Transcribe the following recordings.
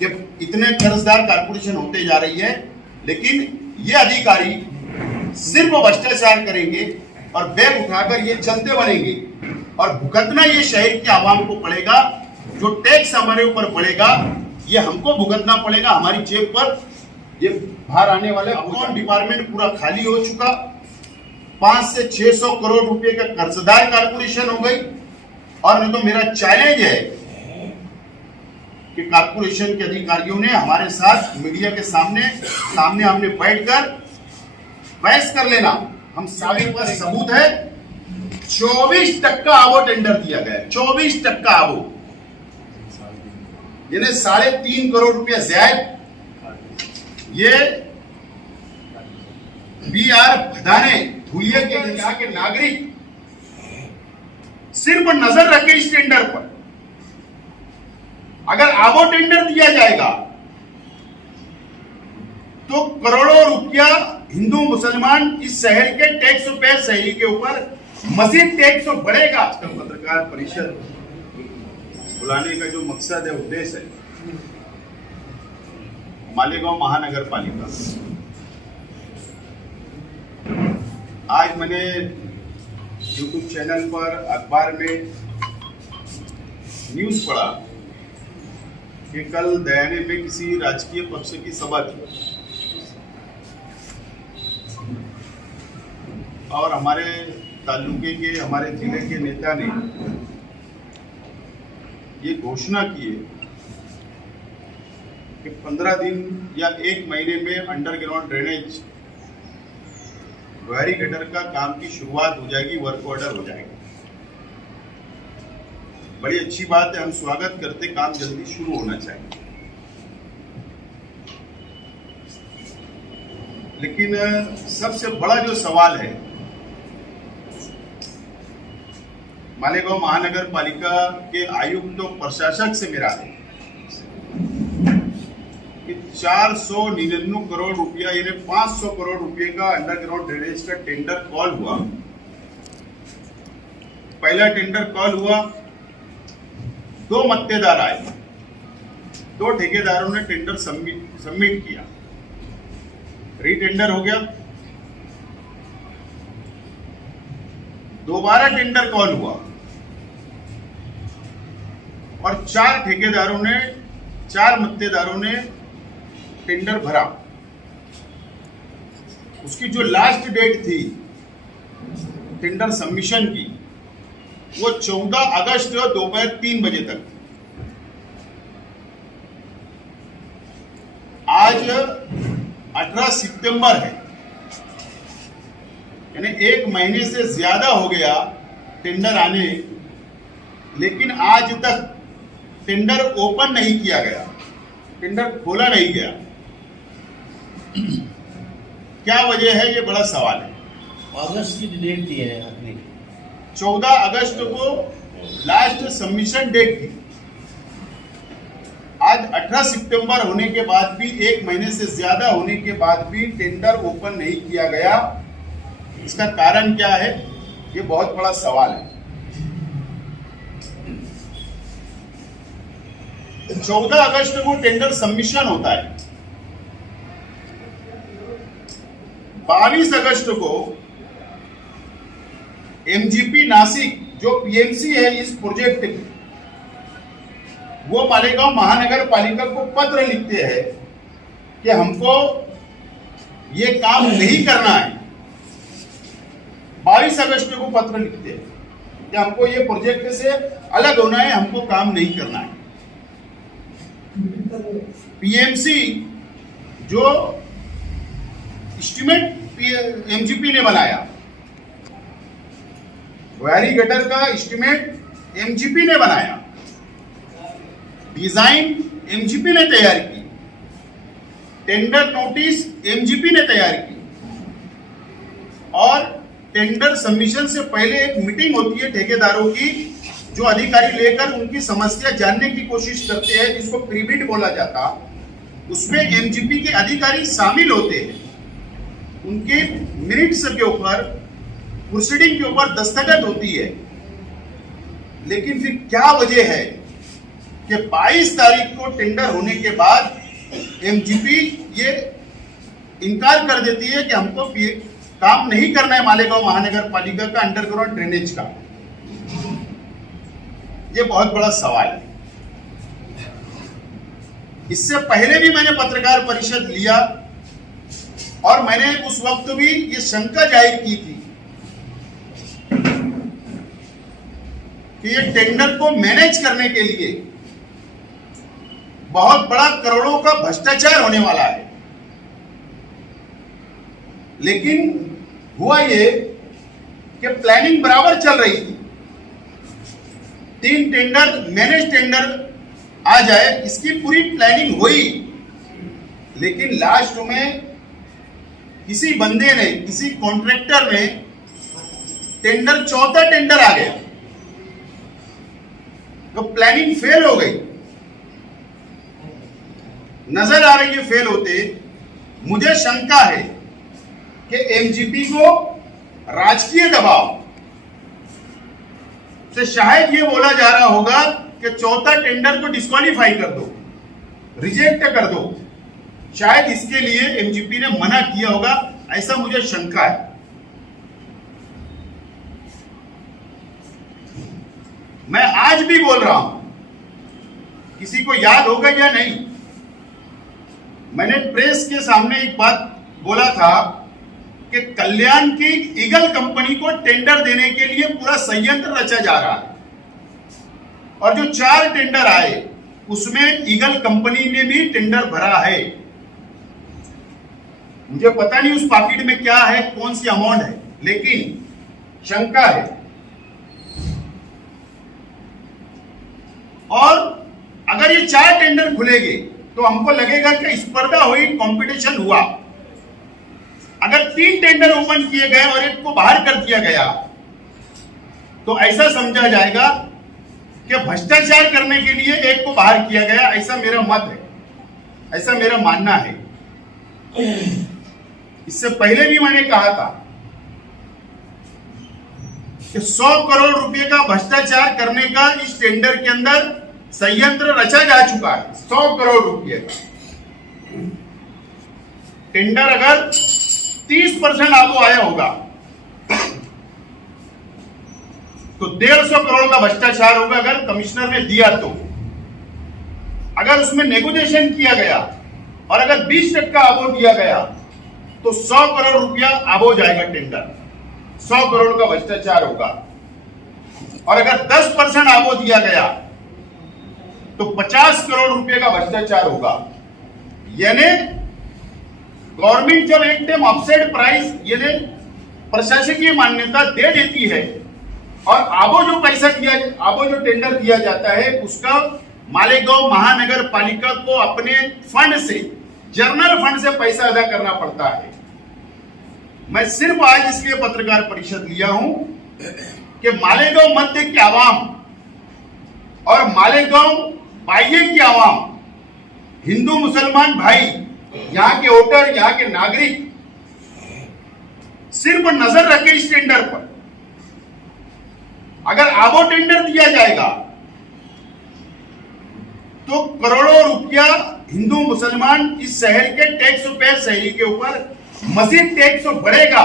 कि इतने कर्जदार कारपोरेशन होते जा रही है, लेकिन ये अधिकारी सिर्फ भ्रष्टाचार करेंगे और बैग उठाकर ये चलते बनेंगे और भुगतना ये शहर की आवाम को पड़ेगा। जो टैक्स हमारे ऊपर पड़ेगा ये हमको भुगतना पड़ेगा, हमारी जेब पर ये बाहर आने वाले। अकाउंट डिपार्टमेंट पूरा खाली हो चुका, 500 से 600 करोड़ रुपए का कर्जदार कारपोरेशन हो गई। और नहीं तो मेरा चैलेंज है कि कारपोरेशन के अधिकारियों ने हमारे साथ मीडिया के सामने हमने बैठकर बहस कर लेना। हम सारे पास सबूत है। 24% आवो टेंडर दिया गया, 24% आवो, यानी 3.5 करोड़ रुपया जायद। ये BR भदाने धुलिया के यहाँ के नागरिक सिर्फ नजर रखे इस टेंडर पर। अगर आवो टेंडर दिया जाएगा तो करोड़ों रुपया हिंदू मुसलमान इस शहर के टैक्स पेयर शहरी के ऊपर मजीद टैक्स बढ़ेगा। पत्रकार परिषद बुलाने का जो मकसद है, उद्देश्य है, मालेगांव महानगर पालिका। आज मैंने YouTube चैनल पर, अखबार में न्यूज पढ़ा कि कल दयाने में किसी राजकीय पक्ष की सभा थी और हमारे तालुके के, हमारे जिले के नेता ने ये घोषणा की है कि 15 दिन या 1 महीने में अंडरग्राउंड ड्रेनेज गहरी गटर का काम की शुरुआत हो जाएगी, वर्क ऑर्डर हो जाएगा। बड़ी अच्छी बात है, हम स्वागत करते, काम जल्दी शुरू होना चाहिए। लेकिन सबसे बड़ा जो सवाल है मालेगांव महानगर पालिका के आयुक्त और प्रशासक से मेरा है कि 499 करोड़ रुपया यानी 500 करोड़ रुपए का अंडरग्राउंड ड्रेनेज का टेंडर कॉल हुआ। पहला टेंडर कॉल हुआ, 2 मत्तेदार आए, 2 ठेकेदारों ने टेंडर सबमिट किया, रीटेंडर हो गया। दोबारा टेंडर कॉल हुआ और 4 ठेकेदारों ने, 4 मत्तेदारों ने टेंडर भरा। उसकी जो लास्ट डेट थी टेंडर सबमिशन की वो 14 अगस्त दोपहर 3 बजे तक थी। आज 18 सितंबर है, यानी 1 महीने से ज्यादा हो गया टेंडर आने, लेकिन आज तक टेंडर ओपन नहीं किया गया, टेंडर खोला नहीं गया। क्या वजह है, ये बड़ा सवाल है। अगस्त की डेट दी है आखिरी, 14 अगस्त को लास्ट सबमिशन डेट थी। आज 18 सितंबर होने के बाद भी, 1 महीने से ज्यादा होने के बाद भी टेंडर ओपन नहीं किया गया। इसका कारण क्या है, ये बहुत बड़ा सवाल है। 14 अगस्त को टेंडर सबमिशन होता है, 22 अगस्त को MGP नासिक जो PMC है इस प्रोजेक्ट की, वो मालेगांव महानगर पालिका को पत्र लिखते हैं कि हमको ये काम नहीं करना है। 22 अगस्त को पत्र लिखते हैं कि हमको ये प्रोजेक्ट से अलग होना है, हमको काम नहीं करना है। PMC जो एस्टीमेट MGP ने बनाया, गहरी गटर का एस्टीमेट MGP ने बनाया, डिजाइन MGP ने तैयार की, टेंडर नोटिस MGP ने तैयार की, और टेंडर सबमिशन से पहले एक मीटिंग होती है ठेकेदारों की, जो अधिकारी लेकर उनकी समस्या जानने की कोशिश करते हैं, जिसको प्रीबिड बोला जाता। उसमें MGP के अधिकारी शामिल होते हैं, उनके मिनट्स के ऊपर, प्रोसीडिंग के ऊपर दस्तखत होती है। लेकिन फिर क्या वजह है कि 22 तारीख को टेंडर होने के बाद एमजीपी ये इनकार कर देती है कि हमको काम नहीं करना है मालेगांव महानगर पालिका का अंडरग्राउंड ड्रेनेज का। ये बहुत बड़ा सवाल है। इससे पहले भी मैंने पत्रकार परिषद लिया और मैंने उस वक्त भी ये शंका जाहिर की थी कि ये टेंडर को मैनेज करने के लिए बहुत बड़ा करोड़ों का भ्रष्टाचार होने वाला है। लेकिन हुआ ये कि प्लानिंग बराबर चल रही थी, 3 टेंडर मैनेज टेंडर आ जाए इसकी पूरी प्लानिंग हुई, लेकिन लास्ट में किसी बंदे ने, किसी कॉन्ट्रैक्टर ने टेंडर, चौथा टेंडर आ गया तो प्लानिंग फेल हो गई। नजर आ रही है फेल होते। मुझे शंका है कि एमजीपी को राजकीय दबाव से शायद ये बोला जा रहा होगा कि चौथा टेंडर को डिस्क्वालीफाई कर दो, रिजेक्ट कर दो। शायद इसके लिए एमजीपी ने मना किया होगा, ऐसा मुझे शंका है। मैं आज भी बोल रहा हूं, किसी को याद होगा या नहीं, मैंने प्रेस के सामने एक बात बोला था कि कल्याण की ईगल कंपनी को टेंडर देने के लिए पूरा संयंत्र रचा जा रहा है और जो 4 टेंडर आए उसमें ईगल कंपनी ने भी टेंडर भरा है। मुझे पता नहीं उस पॉकेट में क्या है, कौन सी अमाउंट है, लेकिन शंका है। और अगर ये 4 टेंडर खुलेंगे तो हमको लगेगा कि स्पर्धा हुई, कंपटीशन हुआ। अगर 3 टेंडर ओपन किए गए और एक को बाहर कर दिया गया तो ऐसा समझा जाएगा कि भ्रष्टाचार करने के लिए एक को बाहर किया गया। ऐसा मेरा मत है, ऐसा मेरा मानना है। इससे पहले भी मैंने कहा था कि 100 करोड़ रुपए का भ्रष्टाचार करने का इस टेंडर के अंदर संयंत्र रचा जा चुका है। 100 करोड़ रुपए का टेंडर अगर 30% आगो आया होगा तो 150 करोड़ का भ्रष्टाचार होगा अगर कमिश्नर ने दिया तो। अगर उसमें नेगोशिएशन किया गया और अगर 20% आबो दिया गया तो 100 करोड़ रुपया आबो जाएगा टेंडर, 100 करोड़ का भ्रष्टाचार होगा। और अगर 10% आबो दिया गया तो 50 करोड़ रुपए का भ्रष्टाचार होगा। यानी गवर्नमेंट जब एक टाइम ऑफसेट प्राइस यानी प्रशासकीय मान्यता दे देती है और आबो जो पैसा दिया, आबो जो टेंडर दिया जाता है उसका मालेगांव महानगर पालिका को अपने फंड से, जर्नल फंड से पैसा अदा करना पड़ता है। मैं सिर्फ आज इसलिए पत्रकार परिषद लिया हूं कि मालेगांव मध्य की आवाम और मालेगांव बाह्य की आवाम, हिंदू मुसलमान भाई, यहां के वोटर, यहां के नागरिक सिर्फ नजर रखे इस टेंडर पर। अगर आबो टेंडर दिया जाएगा तो करोड़ों रुपया हिंदू मुसलमान इस शहर के टैक्स पेयर शहरी के ऊपर मजीद टैक्स बढ़ेगा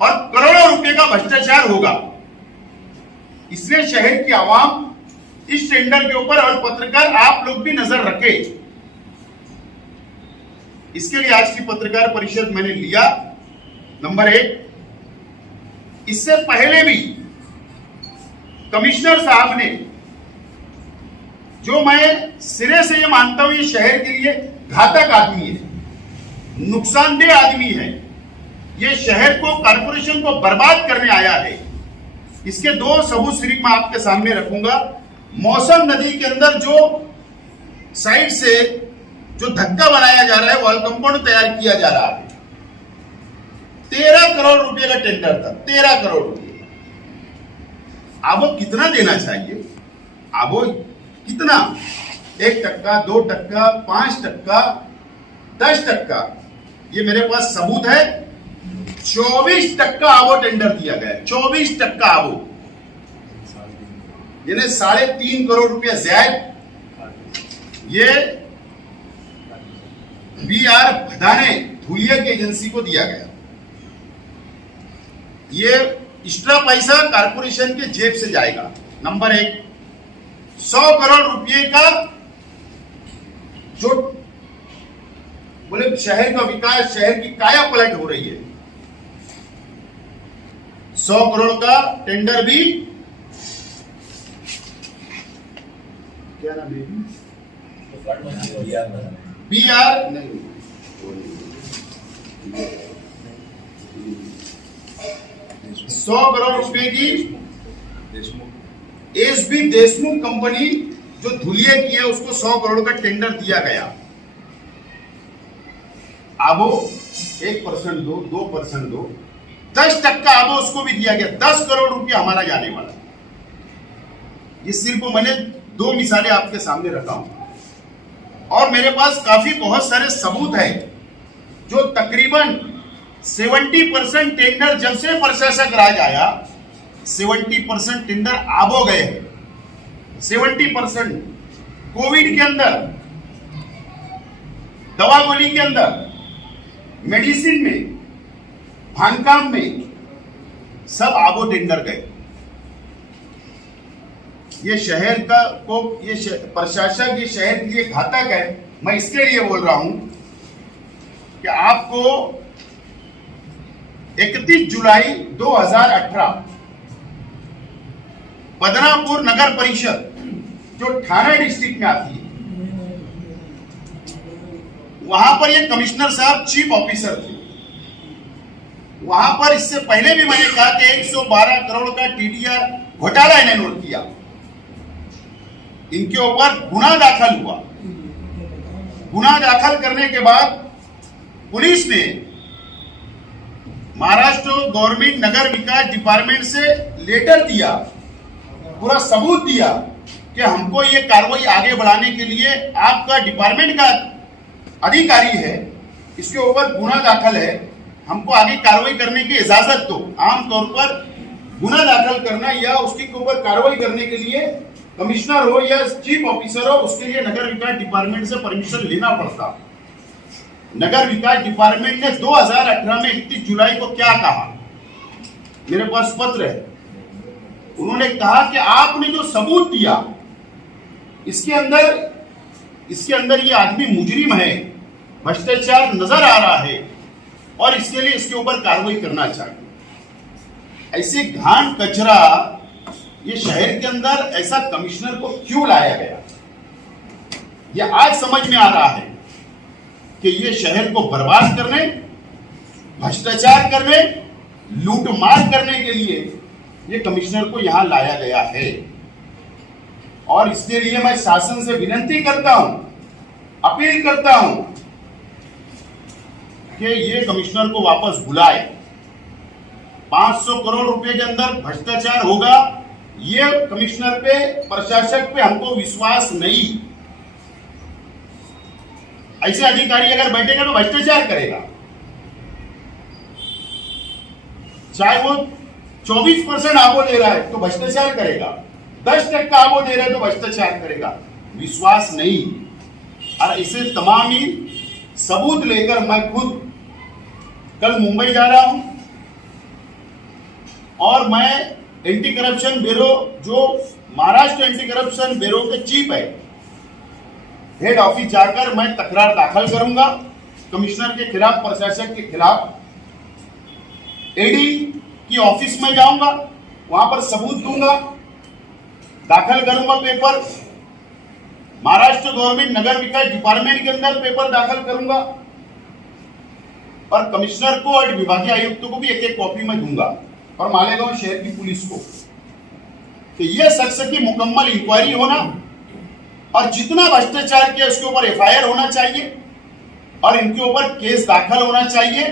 और करोड़ों रुपए का भ्रष्टाचार होगा। इसलिए शहर की आवाम इस टेंडर के ऊपर और पत्रकार आप लोग भी नजर रखे। इसके लिए आज की पत्रकार परिषद मैंने लिया। नंबर 1, इससे पहले भी कमिश्नर साहब ने, जो मैं सिरे से ये मानता हूं ये शहर के लिए घातक आदमी है, नुकसानदेह आदमी है, ये शहर को, कारपोरेशन को बर्बाद करने आया है। इसके 2 सबूत सिर्फ मैं आपके सामने रखूंगा। मौसम नदी के अंदर जो साइड से जो धक्का बनाया जा रहा है, वॉल कंपाउंड तैयार किया जा रहा है, 13 करोड़ रुपए का टेंडर था, 13 करोड़ रुपए। आबो कितना देना चाहिए? आबो कितना? 1%, 2%, 5%, 10%? ये मेरे पास सबूत है। 24% आबो टेंडर दिया गया, 24% आबो। यानी 3.5 करोड़ रुपया जायद ये BR भदाने धुलिया की एजेंसी को दिया गया। ये एक्स्ट्रा पैसा कारपोरेशन के जेब से जाएगा। नंबर 1, 100 करोड़ रुपए का जो बोले शहर का विकास, शहर की काया पलट हो रही है, 100 करोड़ का टेंडर भी, क्या नाम है, BR नहीं, 100 करोड़ रुपए की SB देशमुख कंपनी जो धुलिया की है उसको 100 करोड़ का टेंडर दिया गया। आबो 1% दो, 2% दो, 10% आबो उसको भी दिया गया। 10 करोड़ रुपया हमारा जाने वाला। ये सिर्फ मैंने 2 मिसालें आपके सामने रखा हूं और मेरे पास काफी बहुत सारे सबूत है जो तकरीबन 70% टेंडर जब से प्रशासक राज आया 70% टेंडर आबो गए हैं। 70% कोविड के अंदर, दवा गोली के अंदर, मेडिसिन में, बांधकाम में सब आबो टेंडर गए। ये शहर का को ये प्रशासक ये शहर के लिए घातक है। मैं इसके लिए बोल रहा हूं कि आपको 31 जुलाई 2018 बदनापुर नगर परिषद जो थाना डिस्ट्रिक्ट में आती है, वहां पर ये कमिश्नर साहब चीफ ऑफिसर थे। वहां पर इससे पहले भी मैंने कहा कि 112 करोड़ का TDR घोटाला इन्हें नोट किया। इनके ऊपर गुना दाखिल हुआ। गुना दाखिल करने के बाद पुलिस ने महाराष्ट्र गवर्नमेंट नगर विकास डिपार्टमेंट से लेटर दिया, पूरा सबूत दिया कि हमको ये कार्रवाई आगे बढ़ाने के लिए आपका डिपार्टमेंट का अधिकारी है, इसके ऊपर गुना दाखिल है, हमको आगे कार्रवाई करने की इजाजत दो। आमतौर पर गुना दाखिल करना या उसके ऊपर कार्रवाई करने के लिए कमिश्नर हो या चीफ ऑफिसर हो, उसके लिए नगर विकास डिपार्टमेंट से परमिशन लेना पड़ता। नगर विकास डिपार्टमेंट ने 2018 में 31 जुलाई को क्या कहा, मेरे पास पत्र है। उन्होंने कहा कि आपने जो सबूत दिया इसके अंदर ये आदमी मुजरिम है, भ्रष्टाचार नजर आ रहा है और इसके लिए इसके ऊपर कार्रवाई करना चाहिए। ऐसे घान कचरा ये शहर के अंदर ऐसा कमिश्नर को क्यों लाया गया, ये आज समझ में आ रहा है कि ये शहर को बर्बाद करने, भ्रष्टाचार करने, लूटमार करने के लिए ये कमिश्नर को यहां लाया गया है। और इसके लिए मैं शासन से विनती करता हूं, अपील करता हूं कि ये कमिश्नर को वापस बुलाए। 500 करोड़ रुपए के अंदर भ्रष्टाचार होगा, ये कमिश्नर पे, प्रशासक पे हमको विश्वास नहीं। ऐसे अधिकारी अगर बैठेगा तो भ्रष्टाचार करेगा, चाहे वो 24% आबो दे रहा है तो भ्रष्टाचार करेगा, 10% आबो दे रहा है तो भ्रष्टाचार करेगा, विश्वास नहीं। और इसे तमाम ही सबूत लेकर मैं खुद कल मुंबई जा रहा हूं और मैं एंटी करप्शन ब्यूरो, जो महाराष्ट्र एंटी करप्शन ब्यूरो के चीफ है, हेड ऑफिस जाकर मैं तकरार दाखिल करूंगा कमिश्नर के खिलाफ, प्रशासक के खिलाफ। एडी की ऑफिस में जाऊंगा, वहां पर सबूत दूंगा, दाखिल करूंगा पेपर। महाराष्ट्र गवर्नमेंट नगर विकास डिपार्टमेंट के अंदर पेपर दाखिल करूंगा और कमिश्नर को और विभागीय आयुक्तों को भी एक कॉपी में दूंगा और मालेगांव शहर की पुलिस को कि यह शख्स की मुकम्मल इंक्वायरी होना और जितना भ्रष्टाचार किया उसके ऊपर FIR होना चाहिए और इनके ऊपर केस दाखिल होना चाहिए,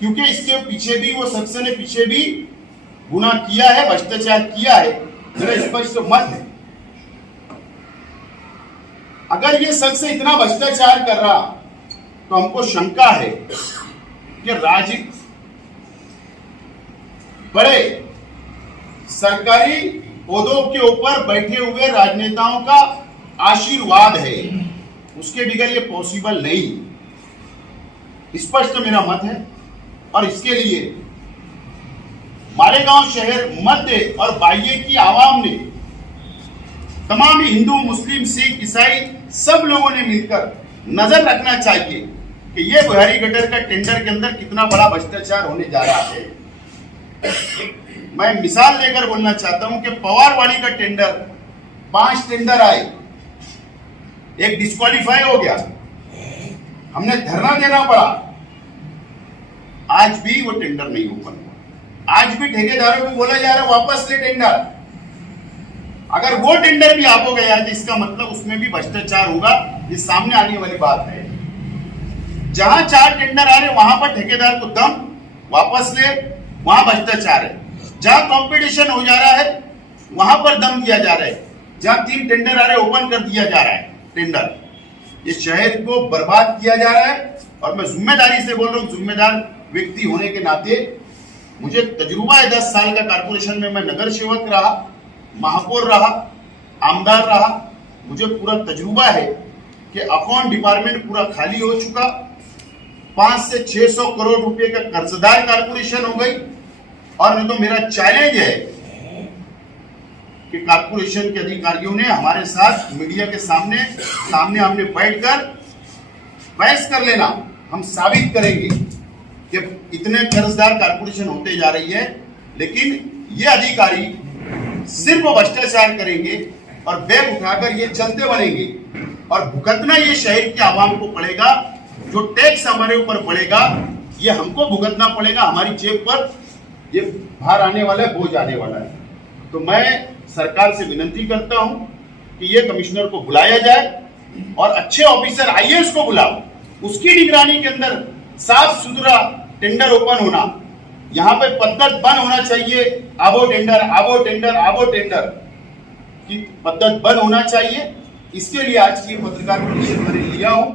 क्योंकि इसके पीछे भी वो शख्स ने पीछे भी गुनाह किया है, भ्रष्टाचार किया है, मेरा स्पष्ट मत है। अगर ये शख्स इतना भ्रष्टाचार कर रहा तो हमको शंका है कि राज्य बड़े सरकारी पौधों के ऊपर बैठे हुए राजनेताओं का आशीर्वाद है, उसके बगैर ये पॉसिबल नहीं। स्पष्ट मेरा मत है और इसके लिए मालेगांव शहर मध्य और बाह्य की आवाम ने, तमाम हिंदू, मुस्लिम, सिख, ईसाई सब लोगों ने मिलकर नजर रखना चाहिए कि ये बुहारी गटर का टेंडर के अंदर कितना बड़ा भ्रष्टाचार होने जा रहा है। मैं मिसाल लेकर बोलना चाहता हूं कि पवारवाड़ी का टेंडर 5 टेंडर आए, एक डिस्क्वालीफाई हो गया, हमने धरना देना पड़ा, आज भी वो टेंडर नहीं ओपन हुआ। आज भी ठेकेदारों को बोला जा रहा है वापस ले टेंडर। अगर वो टेंडर भी आप हो गया है तो इसका मतलब उसमें भी भ्रष्टाचार होगा, ये सामने आने वाली बात है। जहां 4 टेंडर आ रहे वहां पर ठेकेदार को दम, वापस ले, वहां भ्रष्टाचार है। जहां कंपटीशन हो जा रहा है वहां पर दम दिया जा रहा है। जहां 3 टेंडर आ रहे ओपन कर दिया जा रहा है टेंडर। ये शहर को बर्बाद किया जा रहा है और मैं जिम्मेदारी से बोल रहा हूं, जिम्मेदार व्यक्ति होने के नाते मुझे तजुर्बा है। 10 साल का कारपोरेशन में मैं नगर सेवक रहा, महापौर रहा, आमदार रहा, मुझे पूरा तजुर्बा है कि अकाउंट डिपार्टमेंट पूरा खाली हो चुका। 500 से 600 करोड़ रुपए का कर्जदार कारपोरेशन हो गई। और नहीं तो मेरा चैलेंज है कि कारपोरेशन के अधिकारियों ने हमारे साथ मीडिया के सामने हमने बैठकर बहस कर लेना। हम साबित करेंगे कि इतने कर्जदार कारपोरेशन होते जा रही है, लेकिन ये अधिकारी सिर्फ भ्रष्टाचार करेंगे और बैग उठाकर ये चलते बनेंगे और भुगतना ये शहर के आवाम को पड़ेगा। जो टैक्स हमारे ऊपर पड़ेगा ये हमको भुगतना पड़ेगा, हमारी जेब पर ये भार आने वाला है, बोझ आने वाला है। तो मैं सरकार से विनती करता हूं कि ये कमिश्नर को बुलाया जाए और अच्छे ऑफिसर आईएएस को बुलाओ, उसकी निगरानी के अंदर साफ सुथरा टेंडर ओपन होना, यहां पे पद्धत बंद होना चाहिए। आबो टेंडर, आबो टेंडर, आबो टेंडर की पद्धत बंद होना चाहिए। इसके लिए आज की पत्रकार परिषद मैंने लिया हूं।